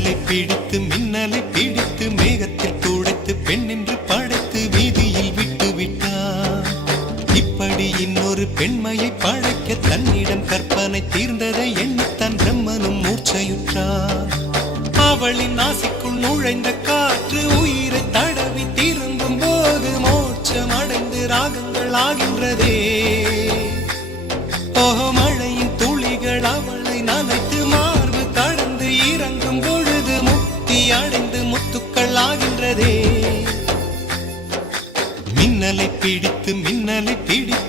மின்னலை பிடித்து மின்னலை பிடித்து மேகத்தில் துடைத்து பெண் என்று படைத்து வீதியில் விட்டு விட்டார். இப்படி இன்னொரு பெண்மையை படைக்க தன்னிடம் கற்பனை தீர்ந்ததை எண்ணித்தான் பிரம்மனும் மூர்ச்சையுற்றார். அவளின் நாசிக்குள் நுழைந்த காற்று உயிரை தடவி திரும்பும் போது மோட்சம் அடைந்து ராகங்கள் ஆகின்றதே. ஓஹோ, மழையின் துளிகள் அவளை நனைத்து மார்பு கடந்து இறங்கும் பொழுது முக்தி அடைந்து முத்துக்கள் ஆகின்றதே. மின்னலை பிடித்து மின்னலை பிடித்து